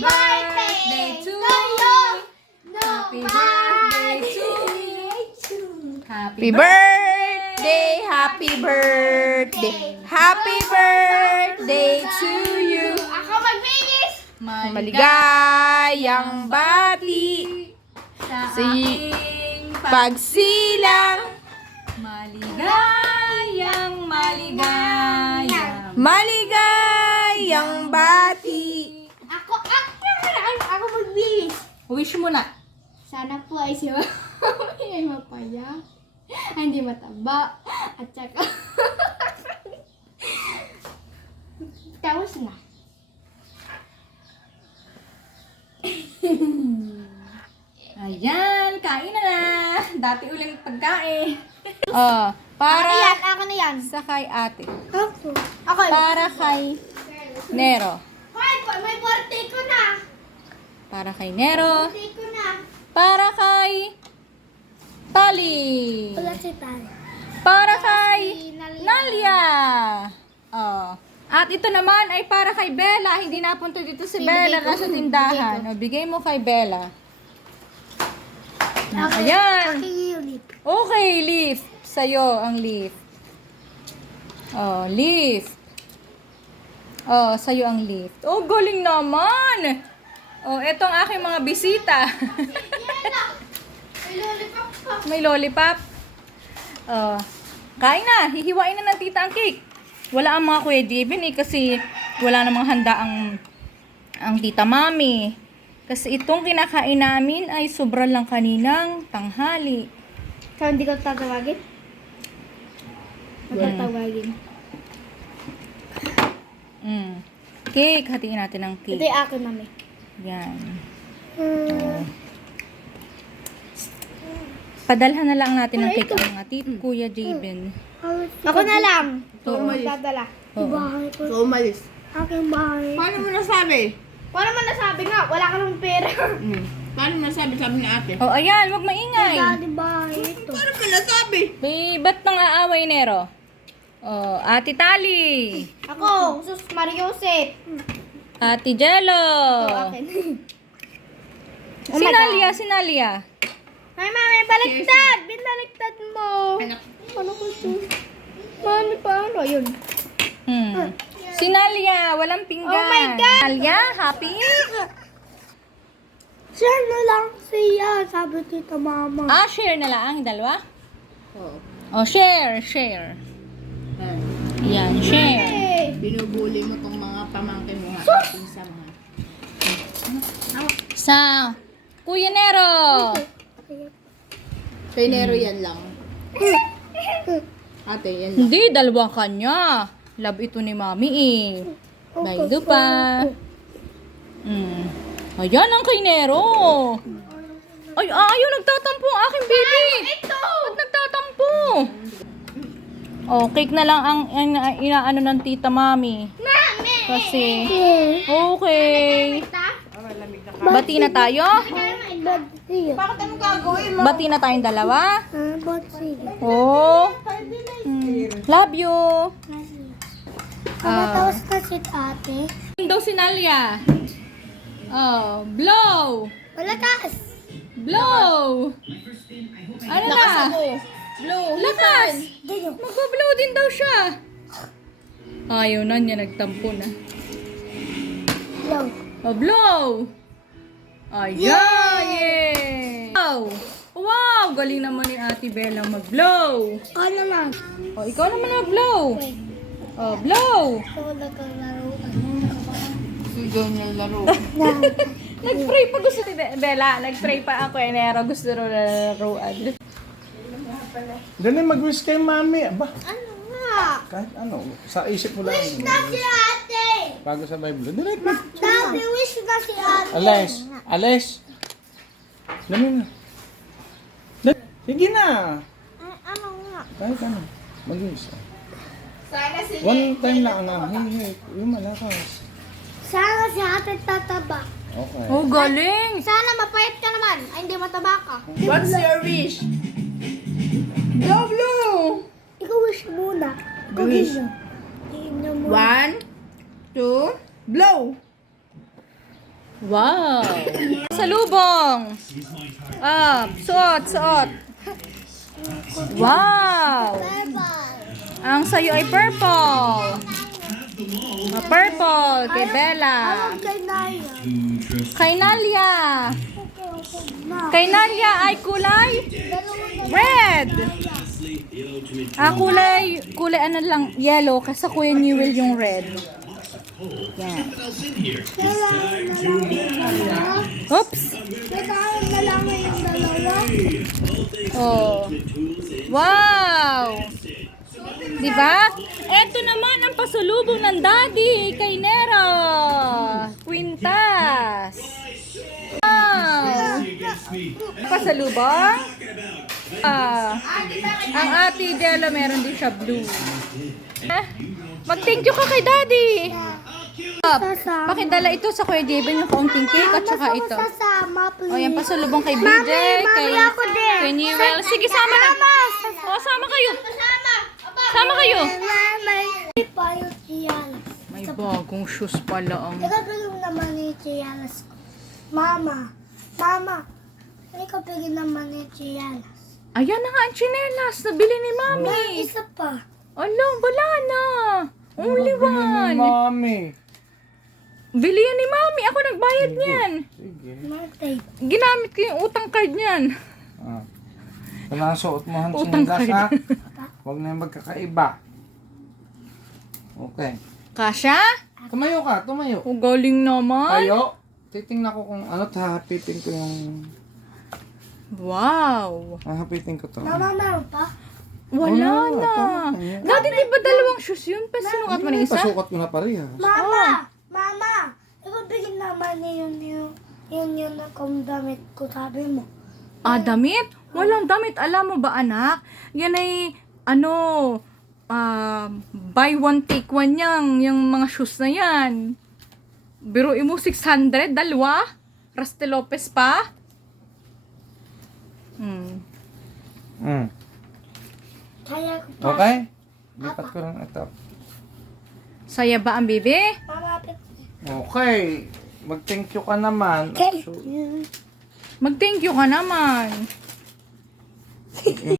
birthday to you. Happy birthday to you. Happy birthday, happy birthday, happy birthday to you. Ako magbigis. Maligayang bati Sa si aking pagsilang, maligayang maligayang bati. Ako magbigis. Wish mo na. Sana po ay si Mami ay mapaya, hindi mataba, at saka tapos na. Ayan, kain na na. Dati uling pagkain. Ako na yan, Para ako na yan. sa kay ate. Ako. Ako. Para kay Nero. Hoy, may birthday ko na. Para kay Nero. Birthday ko na. Para kay Tali. Wala si Tari. Para kay Si Nalia. Nalia. At ito naman ay para kay Bella. Hindi napunta dito si Bella Bigay ko. nasa tindahan. Bigay mo kay Bella. Ayan. Unit. Okay, leaf. Sa'yo ang leaf. Leaf. Sa'yo ang leaf. Galing naman. Eto ang aking mga bisita. May lollipop pa. May lollipop. Kain na. Hihiwain na ng tita ang cake. Wala ang mga Kuya Jeben kasi wala namang handa ang tita mami. Kasi itong kinakain namin ay sobra lang kaninang tanghali. So, hindi ko tatawagin? Tatawagin. Cake. Hatiin natin ang Ito cake. yung akin, Mami. Yan. Padalhan na lang natin ng cake ang mga Kuya Jeben. Ako na lang. Oo. Magdadala. Oo. So, umalis. Aking bahay. Paano mo nasabi? Paano man nasabi nga, wala ka ng pera. Paano mo nasabi? Sabi ni ate. Ayan. Wag maingay. Daddy bahay ito. Paano mo nasabi? Ba't nang aaway, Nero? Ate Tali. Ako, sus Mariosep. Ate Jello. Ito akin. Sinalia. Ay, Mami, baliktad! Binaliktad mo. Anak. Ano ko ito? Mami, paano? Yun. Sinalia, walang pinggan. Oh my God! Sinalia, happy? Share na lang siya, sabi tita mama. Share na lang, dalawa? Oo. Share. Yan, share. Hey! Binubuli mo tong mga pamangkin mo. Sus! Sa mga. Sa Kuya Nero. Kay Nero yan lang. Ate, yan lang. Hindi, dalawang kanya. Love ito ni Mami eh. Baido pa. Ayan ang kay Nero. Ay, ayaw, nagtatampo ang aking baby. Ito! Ba't nagtatampo? Cake na lang ang inaano ng tita Mami. Mami! Kasi, okay. Bati na tayo? Bakit ano gagawin mo? Bati na tayong dalawa? Oh. Love you. Tapos na si ate. Daw si Nalia. Blow. Malakas! Blow. Ano na? Blow. Lakas. Magbo-blow din daw siya. Ayaw na niya, nagtampo na. Blow. Blow. Ayan, yeah. Wow, galing naman ni Ate Bella mag-blow. Ako naman. Ikaw naman mag-blow. Blow. Ako naglalaro. Sigaw niya laro. Nag-pray pa gusto ni Bella. Nag-pray pa ako eh. Nero gusto rin laruan. Dali, mag-wish kay mami. Aba, Ano nga? kahit ano. Sa isip mo lang. Wish na si ate! Bago sa Bible. Dali, mag. Daddy, wish na si ate! Ales. Dali na. Dali. Sige na. Ano nga? Kahit ano. Mag-wish. Sana si One time lang ang hey, yung malakas. Sana si ate tataba. Okay. Galing. Sana mapayat ka naman. Ay, hindi mataba ka. What's your wish? Blow, blow! Ikaw wish muna. Wish. Tingnan mo. 1, 2, blow! Wow! Salubong! Suot. Wow! Ang sayo ay purple. Purple kay Bella. Kay Nalia. Kay Nalia ay kulay red. Kulay ano lang, yellow kasi Kuya Newell yung red. Yan. Oops. Oh. Wow. Diba? Eto naman ang pasalubong ng daddy kay Nero. Quintas. Wow. Pasalubong? Ang ate Jello meron din siya blue. Mag-thank you ka kay daddy. Pakidala ito sa Kuya Jeben yung kaunting cake at saka ito. O yan, pasalubong kay BJ, kay Newell. Sige, sama na. O, sama kayo. Sama kayo. May bagong shoes pala ang... Nagagulong naman ni Chialas ko. Mama, nagagulong naman ni Chialas. Ayan na nga ang tsinelas. Nabili ni Mami. Isa pa. Ala, wala na. Only one. Mami. Bili yan ni Mami. Ako nagbayad niyan. Sige. Martay. Ginamit ko yung utang card niyan. Pinasuot mo ang Utang sinilas, card. ha? Huwag na yung magkakaiba. Okay. Kasha? Tumayo ka, tumayo. O, galing naman. Tayo. Titingnan ko kung ano, hahapitin ko yung... Wow. Hahapitin ko to. Mama, meron pa? Wala Wala, na. tama na yan. Dati di ba dalawang shoes yun? Sinukat mo na isa? Pasukat ko na parehas. Mama, nagagulong naman niya yun na kung damit ko, sabi mo. Damit? Walang damit. Alam mo ba, anak? Yan ay, buy one, take one yung mga shoes na yan. Biruin mo, 600, dalawa? Rusty Lopez pa? Kaya ko pa. Okay? Lipat ko lang ito. Saya ba ang bibi? Mama, Okay. Mag-thank you ka naman. okay. Mag-thank you ka naman.